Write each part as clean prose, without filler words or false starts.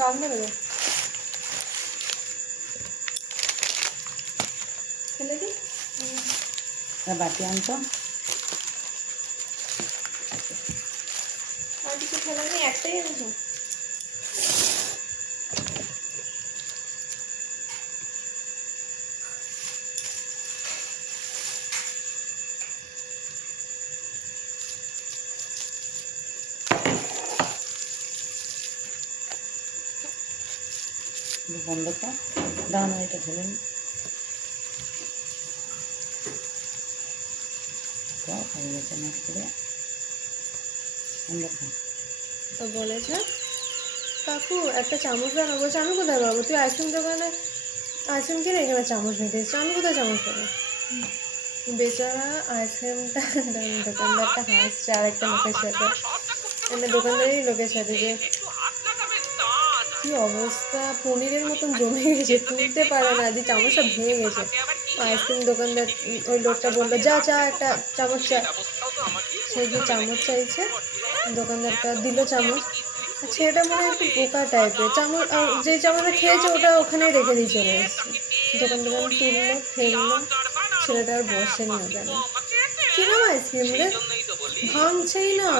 ডাল দেবে তো ফেলে দিই। বাটি আনতো আর কিছু ফেলে নেই, একটাই এনেছো? বন্ধ কর, দাঁড়ানো এটা ঢেলে নি হয়ে গেছে মাছ করে বন্ধ কর। তো বলেছে কাকু একটা চামচ দাও না। বলছে আমি কোথায় পাবো? তুই আইসক্রিম দোকানে আইসক্রিম কিনে এখানে চামচ নিতে এসেছিস, আমি কোথায় চামচ পাবো? বেচারা আইসক্রিমটা দোকানদারটা হাসছে আর একটা লোকের সাথে, মানে দোকানদারই লোকের সাথে, যে কি অবস্থা, পনিরের মতন জমে গেছে, তুলতে পারে না, যে চামচটা ভেঙে গেছে। আইসক্রিম দোকানদার ওই লোকটা বললো যা চা একটা চামচ চা। সে যে চামচ চাইছে, দোকানদারটা দিল চামচ। আর ছেলেটা মনে হয় একটু বোকা টাইপের, চামচ যে চামচটা খেয়েছে ওটা ওখানেই রেখে দিয়ে চলে এসছে। দোকানদার তুললো, ফেললো, ছেলেটা আর বসেনি ওখানে। কিরম আইসক্রিম রে, ভাঙছেই না।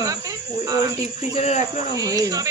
ওই ডিপ ফ্রিজারে রাখলে না হয়ে যায়।